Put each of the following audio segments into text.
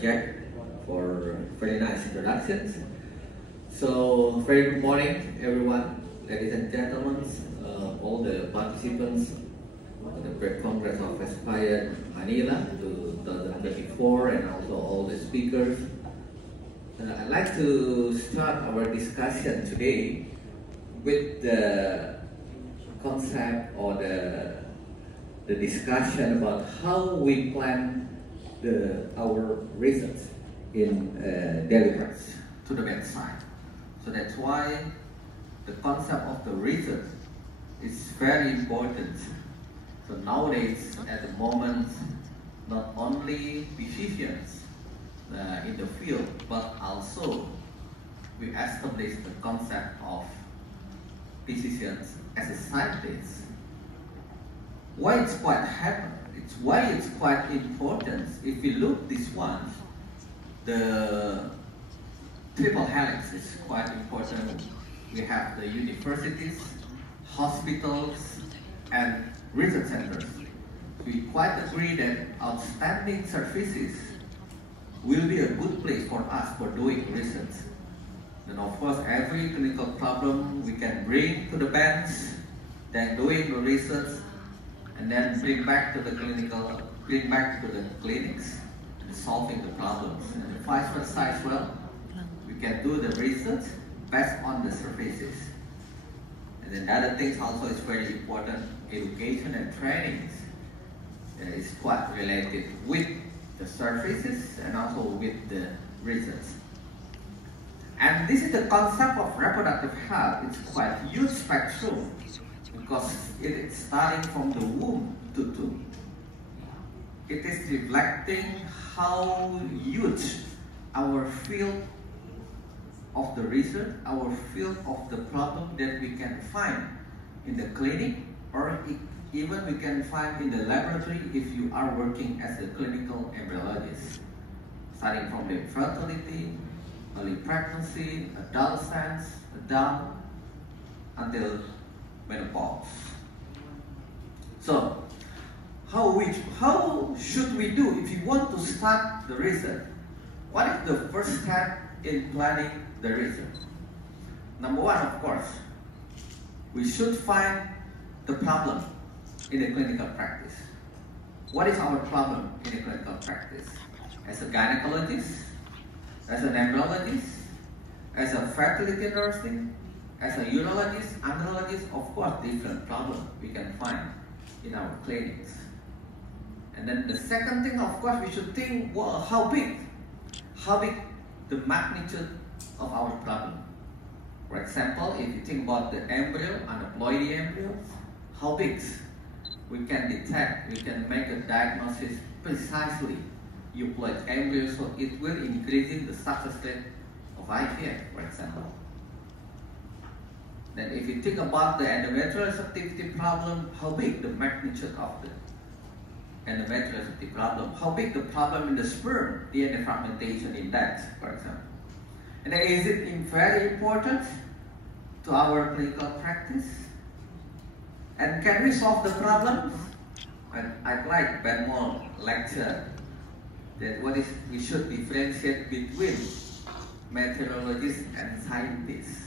Jack for very nice introductions. So, very good morning, everyone, ladies and gentlemen, all the participants of the Great Congress of Aspire Manila 2024, and also all the speakers. I'd like to start our discussion today with the concept or the discussion about how we plan our research in deliverance to the bedside. So that's why the concept of the research is very important. So nowadays, at the moment, not only physicians in the field, but also we establish the concept of physicians as a scientist. Why it's quite happen? Why it's quite important. If we look this one, the triple helix is quite important. We have the universities, hospitals, and research centers. We quite agree that outstanding services will be a good place for us for doing research. And of course, every clinical problem we can bring to the bench, then doing the research, and then bring back to the clinics, and solving the problems. And vice versa as well, we can do the research based on the services. And then the other things also is very important, education and training is quite related with the services and also with the research. And this is the concept of reproductive health. It's quite huge spectrum because it is starting from the womb to tomb. It is reflecting how huge our field of the research, our field of the problem that we can find in the clinic, or even we can find in the laboratory if you are working as a clinical embryologist. Starting from the fertility, early pregnancy, adolescence, adult, until menopause. So, how should we do if you want to start the research? What is the first step in planning the research? Number one, of course, we should find the problem in the clinical practice. What is our problem in the clinical practice? As a gynecologist, as an embryologist, as a fertility nursing, as a urologist, andrologist, of course, different problems we can find in our clinics. And then the second thing, of course, we should think, well, how big the magnitude of our problem. For example, if you think about the embryo, aneuploidy embryos, how big we can detect, we can make a diagnosis precisely euploid embryo, so it will increase the success rate of IVF, for example. Then if you think about the endometrial receptivity problem, how big the magnitude of the endometrial receptivity problem, how big the problem in the sperm, DNA fragmentation index, for example. And then is it very important to our clinical practice? And can we solve the problem? I'd like Ben Moll lecture that we should differentiate between meteorologists and scientists.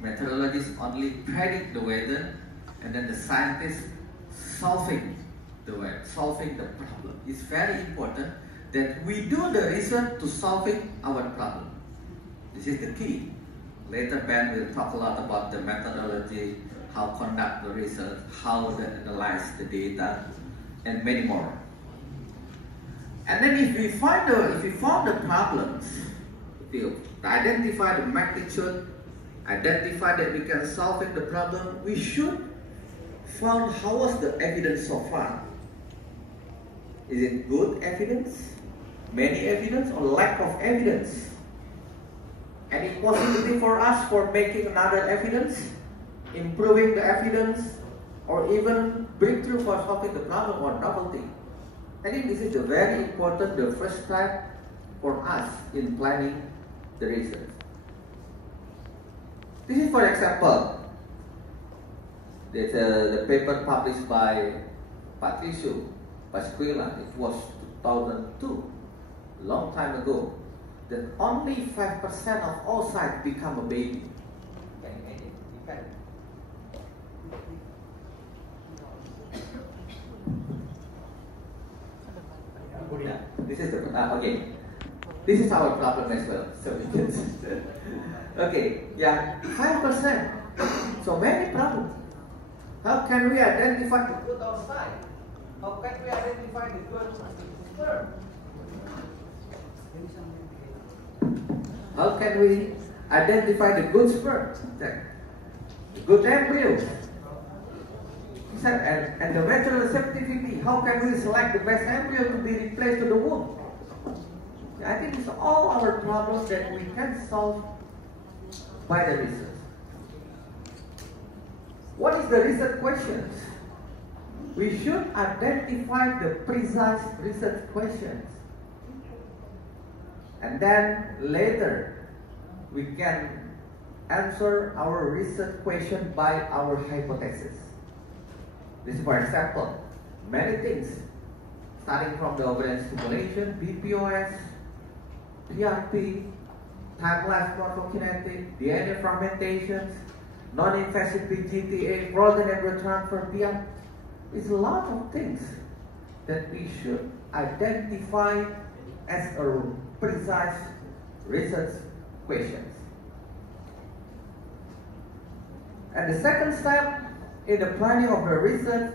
Meteorologists only predict the weather, and then the scientists solving the problem. It's very important that we do the research to solving our problem. This is the key. Later Ben will talk a lot about the methodology, how conduct the research, how to analyze the data, and many more. And then if we found the problems, if we identify the magnitude, identify that we can solve the problem, we should find how was the evidence so far. Is it good evidence, many evidence, or lack of evidence? Any possibility for us for making another evidence, improving the evidence, or even breakthrough for solving the problem or novelty? I think this is very important, the first step for us in planning the research. This is, for example, the paper published by Patricio Pasquilla. It was 2002. long time ago, that only 5% of all sites become a baby. Can you imagine? You can. Yeah, this is the okay. This is our problem as well. So we can okay, yeah, 5%. So many problems. How can we identify the good outside? How can we identify the good sperm? How can we identify the good sperm? The good embryo? And the mental receptivity. How can we select the best embryo to be replaced to the womb? I think it's all our problems that we can solve by the research. What is the research questions? We should identify the precise research questions. And then later, we can answer our research question by our hypothesis. This is, for example, many things, starting from the ovarian stimulation, BPOS, PRP, time-lapse morphokinetic, DNA fragmentations, non-invasive PGTA, frozen embryo transfer, PR. It's a lot of things that we should identify as a precise research questions. And the second step in the planning of the research,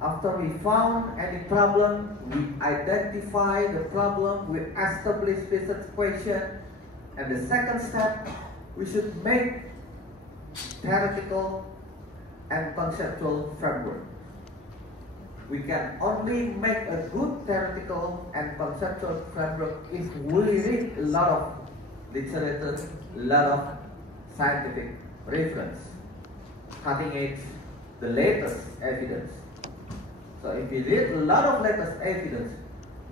after we found any problem, we identify the problem, we establish research question, and the second step, we should make theoretical and conceptual framework. We can only make a good theoretical and conceptual framework if we read a lot of literature, a lot of scientific reference, cutting edge, the latest evidence. So if we read a lot of latest evidence,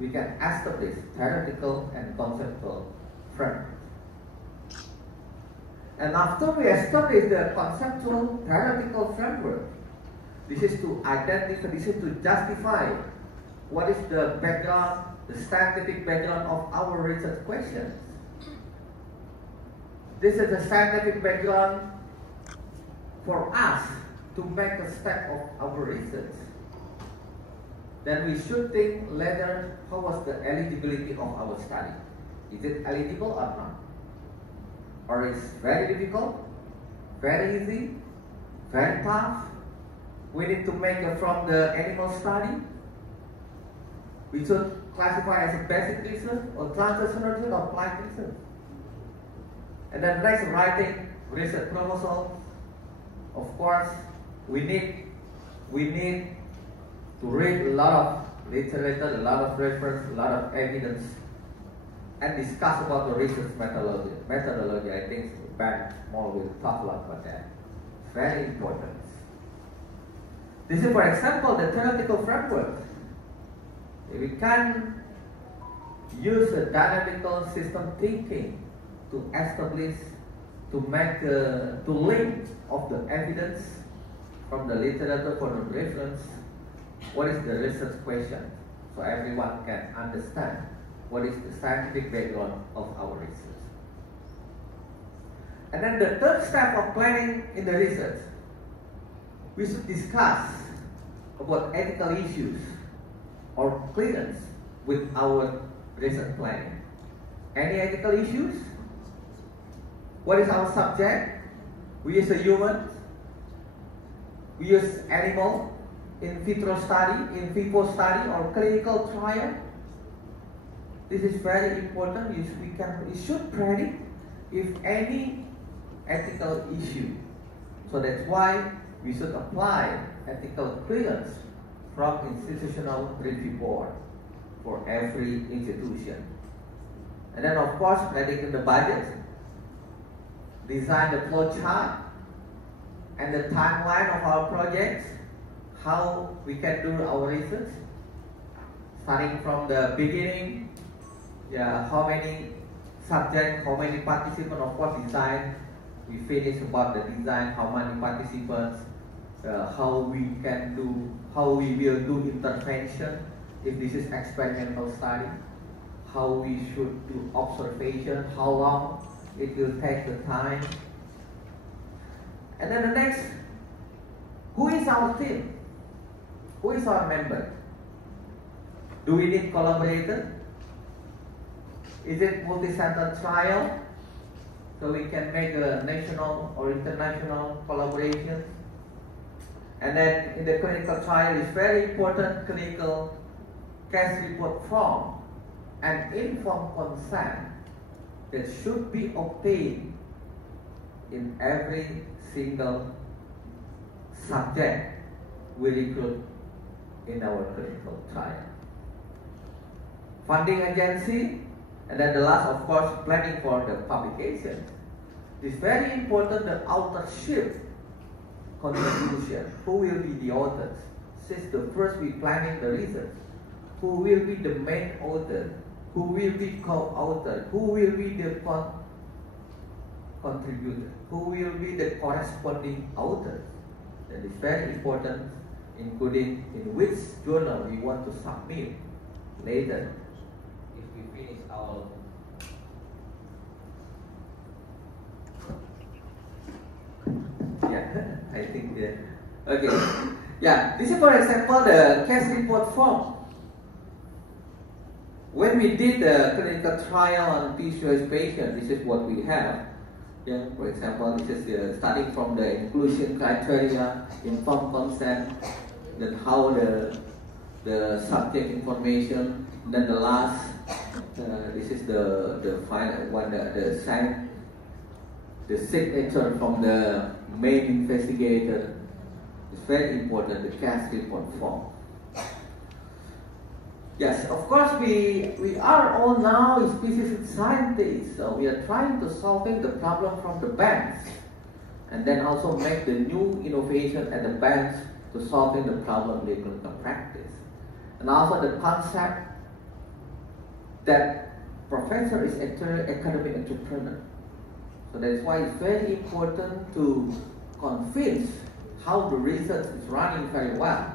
we can establish theoretical and conceptual framework. And after we establish the conceptual theoretical framework, this is to identify, this is to justify what is the background, the scientific background of our research questions. This is the scientific background for us to make a step of our research. Then we should think later, how was the eligibility of our study? Is it eligible or not? Or is very difficult, very easy, very tough? We need to make it from the animal study. We should classify as a basic research or translational research or applied research. And then next, writing research proposal. Of course, we need to read a lot of literature, a lot of reference, a lot of evidence, and discuss about the research methodology. I think Ben more will talk a lot about that. Very important. This is, for example, the theoretical framework. We can use a dynamical system thinking to establish, to make, to link of the evidence from the literature for the reference. What is the research question? So everyone can understand what is the scientific background of our research. And then the third step of planning in the research, we should discuss about ethical issues or clearance with our research planning. Any ethical issues? What is our subject? We use a human, we use animal, in vitro study, in vivo study, or clinical trial. This is very important. We should predict if any ethical issue. So that's why we should apply ethical clearance from institutional review board for every institution. And then of course, predicting the budget, design the flow chart, and the timeline of our projects, how we can do our research, starting from the beginning, how many subjects, how many participants, of course design, we finish about the design, how many participants, how we will do intervention if this is experimental study, how we should do observation, how long it will take the time. And then the next, who is our team? Who is our member? Do we need collaborators? Is it multi-center trial? So we can make a national or international collaboration. And then in the clinical trial, it's very important clinical case report form and informed consent that should be obtained in every single subject we recruit in our clinical trial. Funding agency, and then the last, of course, planning for the publication. It's very important the authorship contribution. Who will be the authors? Since the first we planning the research, who will be the main author? Who will be co-author? Who will be the contributor? Who will be the corresponding authors? That is very important, including in which journal we want to submit later if we finish our I think okay. Yeah, this is for example the case report form. When we did the clinical trial on PCOS patient, this is what we have. Yeah, for example, this is starting from the inclusion criteria, informed consent, then how the subject information, then the last, this is the final one, the signature from the main investigator. It's very important, the case report form. Yes, of course we are all now physician scientists, so we are trying to solving the problem from the bench, and then also make the new innovation at the bench to solving the problem in clinical practice. And also the concept that professor is academic entrepreneur. So that's why it's very important to convince how the research is running very well.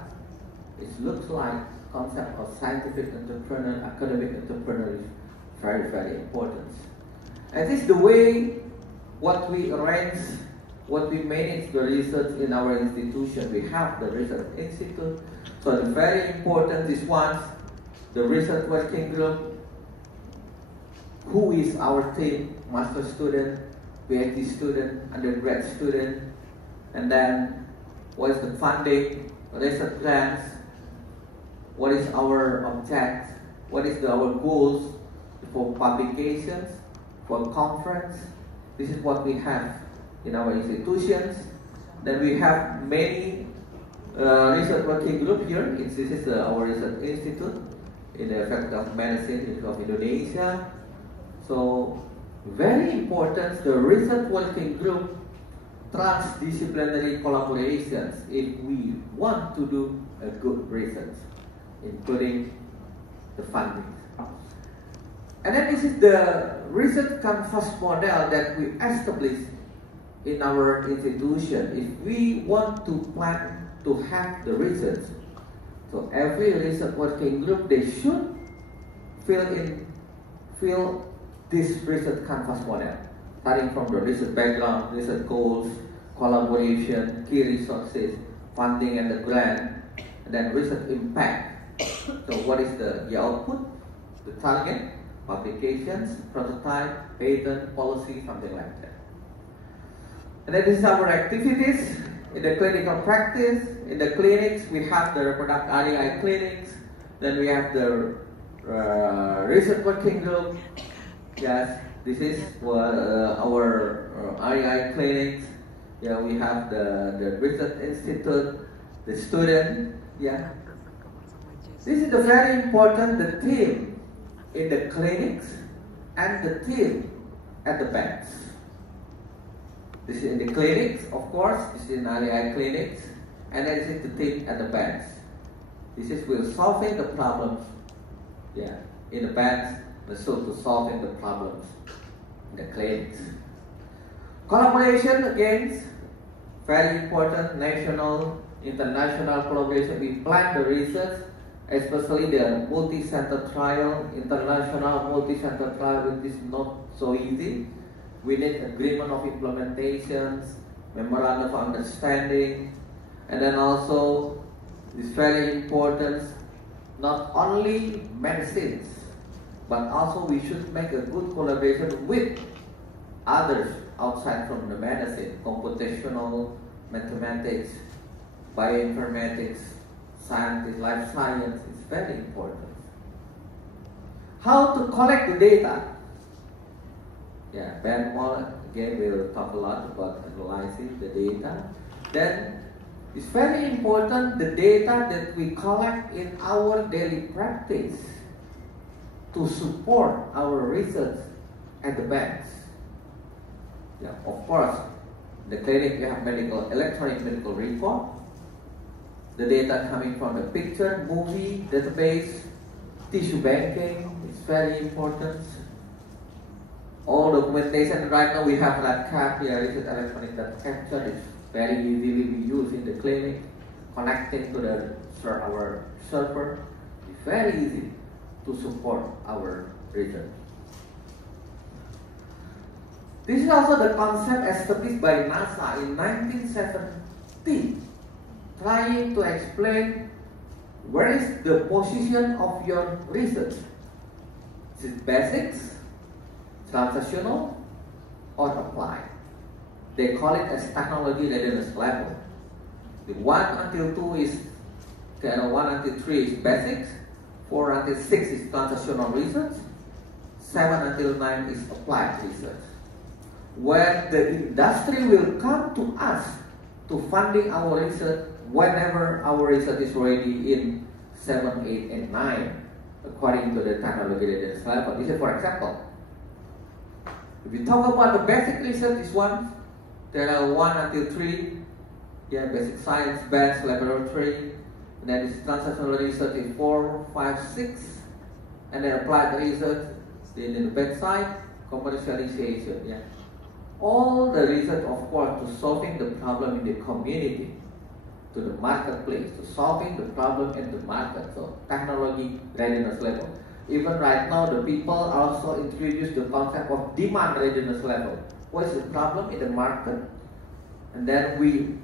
It looks like concept of scientific entrepreneur, academic entrepreneur is very, very important. And this is the way what we arrange, what we manage the research in our institution. We have the research institute. So it's very important, this one, the research working group, who is our team, master student, PhD student, undergrad student, and then what is the funding, research grants, what is our object, what is our goals for publications, for conference. This is what we have in our institutions. Then we have many research working group here. This is our research institute in the Faculty of Medicine of Indonesia. So very important, the research working group, transdisciplinary collaborations if we want to do a good research, including the funding. And then this is the research canvas model that we established in our institution. If we want to plan to have the research, so every research working group, they should fill this research canvas model, starting from the research background, research goals, collaboration, key resources, funding and the grant, and then research impact. So what is the output, the target, publications, prototype, patent, policy, something like that. And then this is our activities in the clinical practice. In the clinics, we have the reproductive REI clinics. Then we have the research working group. Yes, this is our REI clinics. Yeah, we have the research institute, the student. Yeah, this is the very important, the team in the clinics and the team at the banks. This is in the clinics, of course. This is in REI clinics, and then this is the team at the banks. This is we're solving the problems. Yeah, in the banks. So to solving the problems in the clinics. Collaboration again, very important, national, international collaboration. We plan the research, especially the multi-center trial, international multi-center trial, which is not so easy. We need agreement of implementations, memorandum of understanding, and then also it's very important, not only medicines, but also we should make a good collaboration with others outside from the medicine, computational, mathematics, bioinformatics, science, life science is very important. How to collect the data? Yeah, Ben Wall again will talk a lot about analyzing the data. Then it's very important the data that we collect in our daily practice to support our research at the banks. Yeah, of course, the clinic we have electronic medical record. The data coming from the picture, movie, database, tissue banking is very important. All documentation right now we have that CAP here, is electronic data capture. It's very easily we use in the clinic, connecting to our server. It's very easy to support our research. This is also the concept established by NASA in 1970, trying to explain where is the position of your research. Is it basics, transactional, or applied? They call it as technology readiness level. The 1 until 2 is 1 until 3 is basics, 4 until 6 is transactional research, 7 until 9 is applied research. Where the industry will come to us to funding our research whenever our research is ready in 7, 8, and 9, according to the technology readiness level. This is for example. If we talk about the basic research, this one, there are 1 until 3, yeah, basic science, batch, laboratory, and then this transactional research is 4, 5, 6, and then applied research in the bedside, commercialization, yeah. All the research, of course, to solving the problem in the community, to the marketplace, to solving the problem in the market, so technology readiness level. Even right now, the people also introduce the concept of demand readiness level. What is the problem in the market? And then we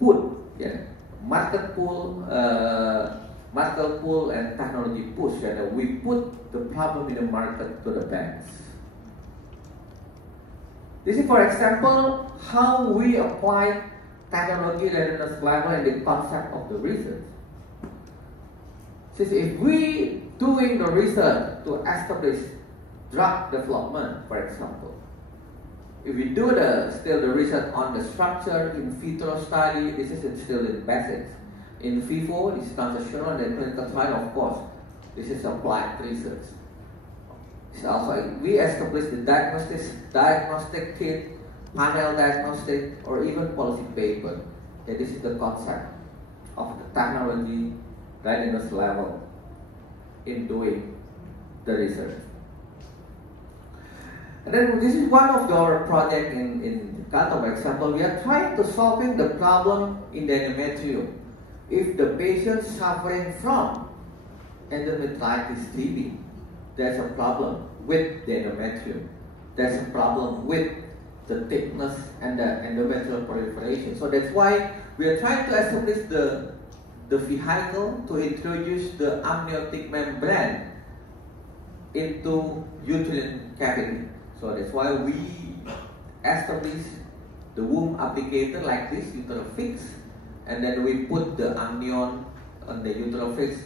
put market pool and technology push, and we put the problem in the market to the banks. This is, for example, how we apply technology readiness level and the concept of the research. Since if we doing the research to establish drug development, for example, if we do still the research on the structure in vitro study, this is still in basics. In vivo, this is transactional, and clinical trial, of course, this is applied research. It's also, we establish the diagnostic kit, panel diagnostic, or even policy paper. Okay, this is the concept of the technology readiness level in doing the research. And then this is one of our projects in Jakarta, for example. We are trying to solving the problem in the endometrium. If the patient suffering from endometritis TB, there's a problem with the endometrium. There's a problem with the thickness and the endometrial proliferation. So that's why we are trying to establish the vehicle to introduce the amniotic membrane into uterine cavity. So that's why we establish the womb applicator like this, uterofix, and then we put the amnion on the uterofix,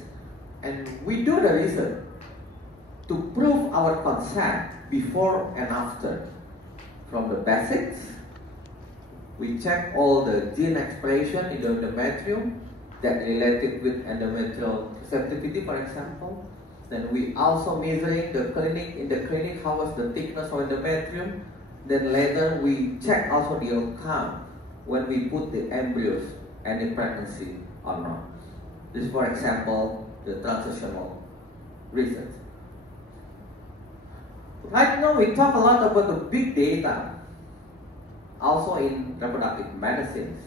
and we do the research to prove our concept before and after. From the basics, we check all the gene expression in the endometrium that related with endometrial receptivity, for example. Then we also measuring in the clinic how was the thickness of endometrium. Then later we check also the outcome when we put the embryos and the pregnancy or not. This is, for example, the translational research. Right now we talk a lot about the big data, also in reproductive medicines.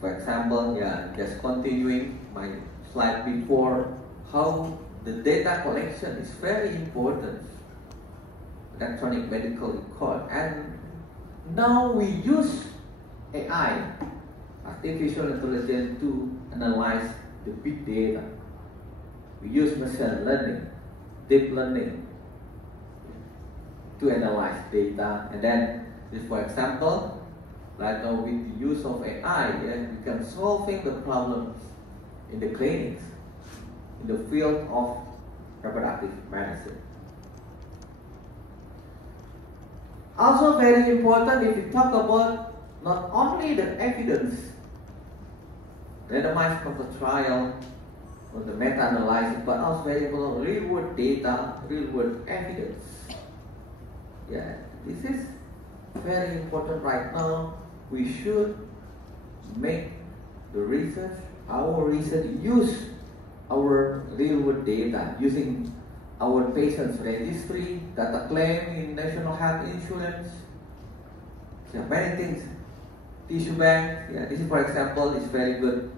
For example, just continuing my slide before, how the data collection is very important, electronic medical record. And now we use AI, artificial intelligence, to analyze the big data. We use machine learning, deep learning to analyze data. And then, just for example, right now with the use of AI, we can solving the problems in the clinics, in the field of reproductive medicine. Also very important, if we talk about not only the evidence, randomized controlled trial, or the meta-analysis, but also very important real-world data, real-world evidence. Yeah, this is very important right now. We should make the research, our research, use our real-world data, using our patients registry, data claim in National Health Insurance. There are many things. Tissue bank, yeah, this is, for example, is very good.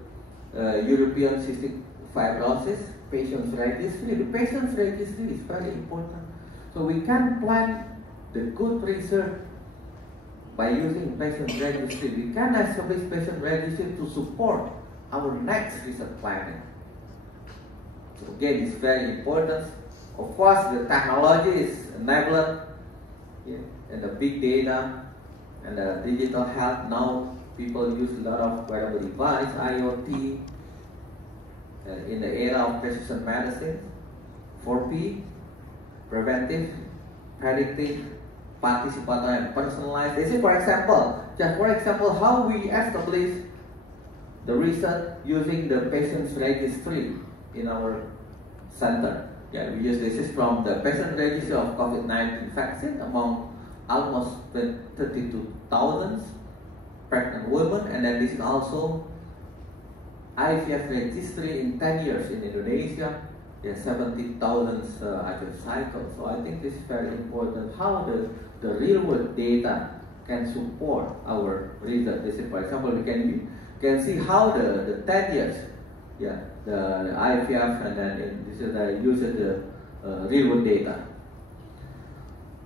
European cystic fibrosis patients registry. The patients registry is very important. So we can plan the good research by using patient registry. We can establish patient registry to support our next research planning. So again, it's very important. Of course, the technology is enabler, yeah, and the big data and the digital health. Now people use a lot of wearable device, IoT, in the era of precision medicine. 4P, preventive, predictive, participatory, and personalized. This is, for example, just for example, how we establish the research using the patient's registry in our center. Yeah, we use this is from the patient registry of COVID-19 vaccine among almost 32,000 pregnant women, and then this is also IVF registry in 10 years in Indonesia. Yeah, 70,000 IVF cycles. So I think this is very important. How the real world data can support our research. This is, for example, we can see how the 10 years, yeah, the IVF, and then this is the use of the real world data.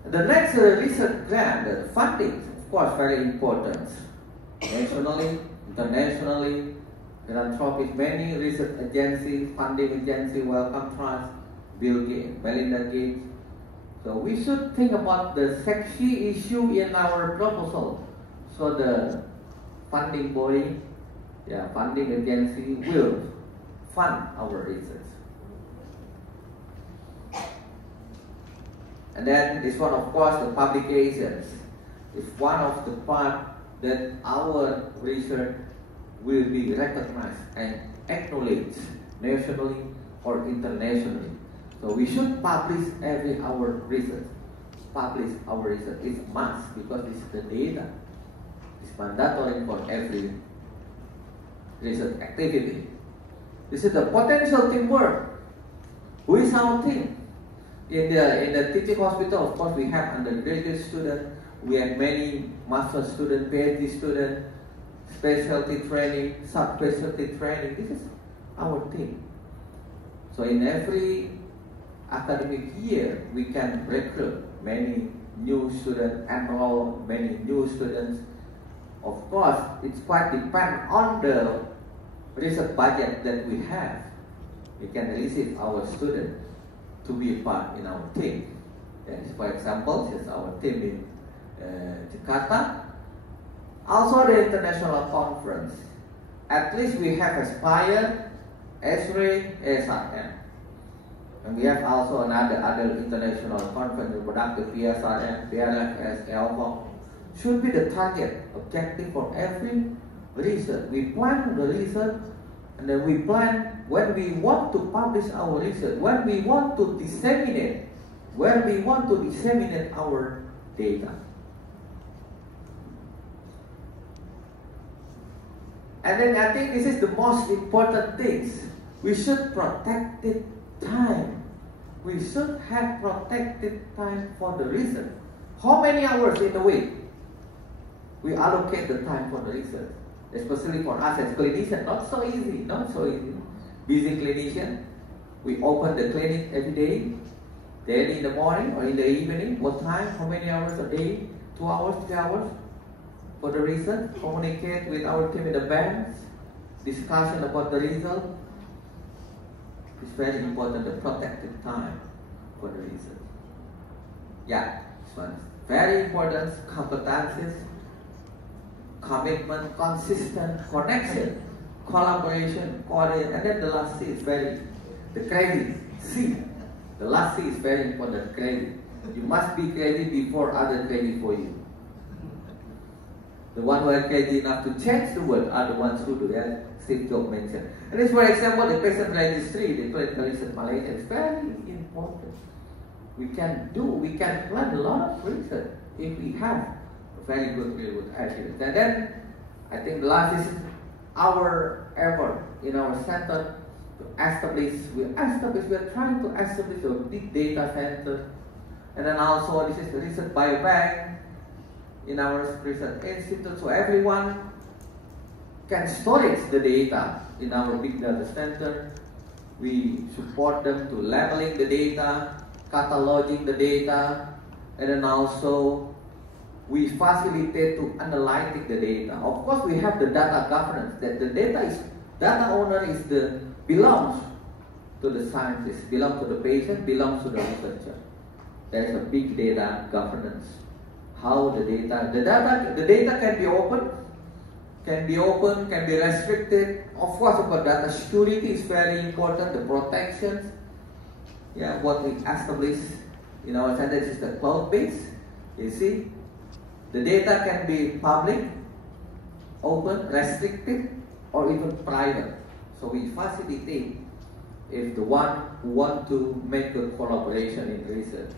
The next research grant, the funding, of course, very important. Nationally, internationally, philanthropic, many research agencies, funding agency, Wellcome Trust, Bill Gates, Melinda Gates. So we should think about the sexy issue in our proposal. So the funding body, yeah, funding agency will fund our research. And then this one, of course, the publications is one of the part that our research will be recognized and acknowledged nationally or internationally. So we should publish our research. Publish our research. It's must, because it's the data. It's mandatory for every research activity. This is the potential teamwork. Who is our team? In the teaching hospital, of course, we have undergraduate students. We have many master students, PhD students, specialty training, subspecialty training. This is our team. So in every academic year, we can recruit many new students, enroll many new students. Of course, it's quite depend on the research budget that we have. We can elicit our students to be a part in our team. That is, for example, just our team in Jakarta. Also the international conference. At least we have Aspire, ESRE, ASRM. And we have also other international conference, reproductive PSRM, PLFS, ELVO. Should be the target objective for every research. We plan the research, and then we plan when we want to publish our research, when we want to disseminate our data. And then I think this is the most important things. We should protect the time. We should have protected time for the research. How many hours in a week we allocate the time for the research? Especially for us as clinicians, not so easy, not so easy. busy clinician. We open the clinic every day, daily in the morning or in the evening. What time? How many hours a day? 2 hours, 3 hours? For the research, communicate with our team in the banks, discussion about the result. It's very important, the protected time for the research. Yeah, this one is very important, competencies, commitment, consistent, connection, collaboration, coordination, and then the last C is the credit. C. The last C is very important, credit. You must be credit before others credit for you. The one who are crazy enough to change the world are the ones who do that. Steve Jobs mentioned. And this, for example, the patient registry, the clinical research Malaysia is very important. We can plan a lot of research if we have a very good evidence. And then, I think the last is our effort in our center to establish. We are trying to establish a big data center, and then also this is the research biobank in our research institute, so everyone can storage the data in our big data center. We support them to labeling the data, cataloging the data, and then also we facilitate to analytic the data. Of course, we have the data governance, that the data owner belongs to the scientist, belongs to the patient, belongs to the researcher. There is a big data governance. How the data can be open, can be restricted. Of course, about data security is very important, the protections. Yeah, what we establish in our center is the cloud-based. You see, the data can be public, open, restricted, or even private. So we facilitate if the one who want to make a collaboration in research,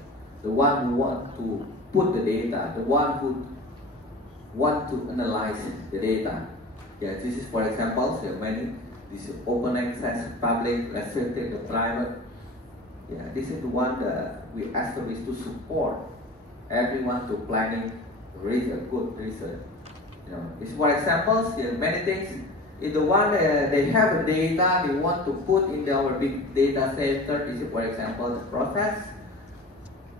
the one who want to put the data, the one who want to analyze the data. Yeah, this is, for example, this is open access, public, restricted, the private. Yeah, this is the one that we establish to support everyone to planning research, good research. You know, this, for example, there are many things. In the one they have the data they want to put in our big data center. This is, for example, the process,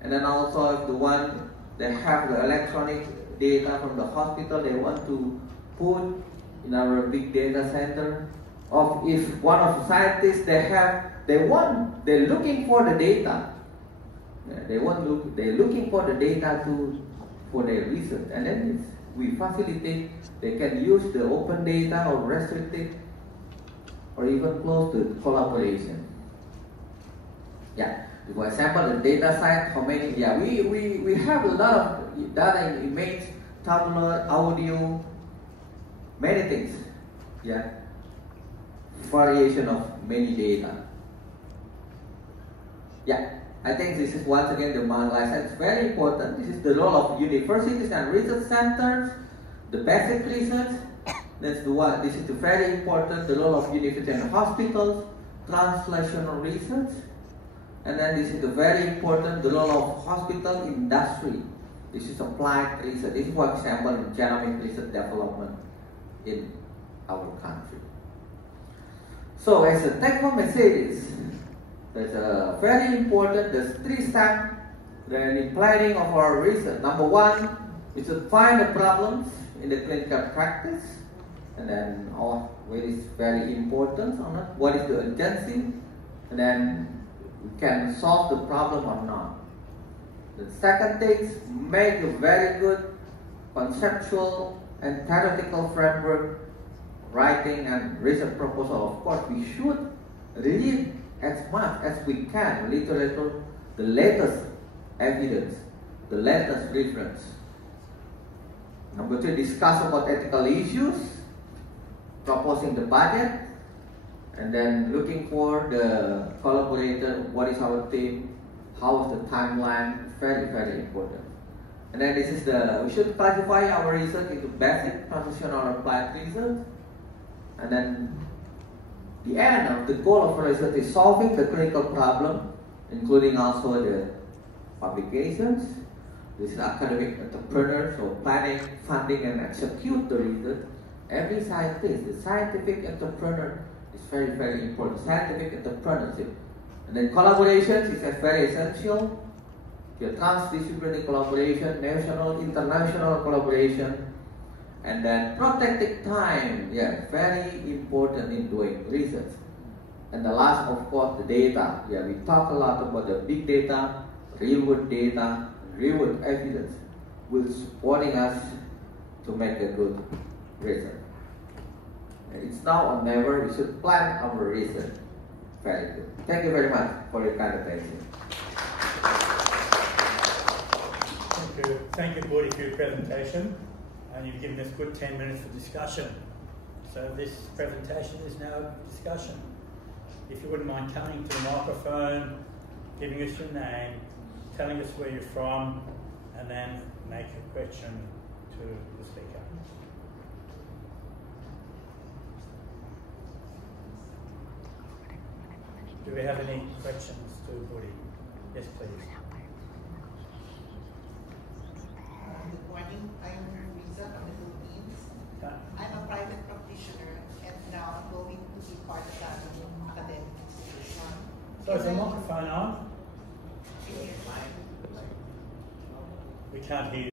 and then also the one they have the electronic data from the hospital they want to put in our big data center. Of if one of the scientists they're looking for the data. They're looking for the data for their research, and then we facilitate. They can use the open data or restricted, or even close to collaboration. Yeah. For example, the data side, how many? Yeah, we have a lot of data in image, tabular, audio, many things. Yeah, variation of many data. Yeah, I think this is once again the license. It's very important. This is the role of universities and research centers, the basic research. That's the one. This is the very important. The role of universities and hospitals, translational research. And then this is the very important, the role of hospital industry. This is applied research. This is, for example, in genomic research development in our country. So as a take-home message, there's a very important, there's 3 steps in planning of our research. Number 1 is to find the problems in the clinical practice. And then what is very important or not, what is the urgency, and then we can solve the problem or not. The second thing is make a very good conceptual and theoretical framework, writing and research proposal. Of course, we should read as much as we can literature, the latest evidence, the latest reference. Number 2, discuss about ethical issues, proposing the budget, and then looking for the collaborator, what is our team, how is the timeline, very, very important. And then this is we should classify our research into basic, transitional, or applied research. And then the end of the goal of research is solving the critical problem, including also the publications. This is academic entrepreneurs, so planning, funding, and execute the research. Every scientist, the scientific entrepreneur, It's very, very important. Scientific entrepreneurship. And then collaboration is very essential. Your transdisciplinary collaboration, national, international collaboration. And then protecting time, yeah, very important in doing research. And the last, of course, the data. Yeah, we talk a lot about the big data, real-world data, real-world evidence, will supporting us to make a good research. It's now or never. We should plan our research. Very good. Thank you very much for your kind attention. Thank you, Budi, for your presentation. And you've given us a good 10 minutes for discussion. So this presentation is now discussion. If you wouldn't mind coming to the microphone, giving us your name, telling us where you're from, and then make a question to the speaker. Do we have any questions to Budi? Yes, please. Good morning. I'm Riza from the Philippines. I'm a private practitioner and now I'm going to be part of that academic institution. So is the microphone on? We can't hear you.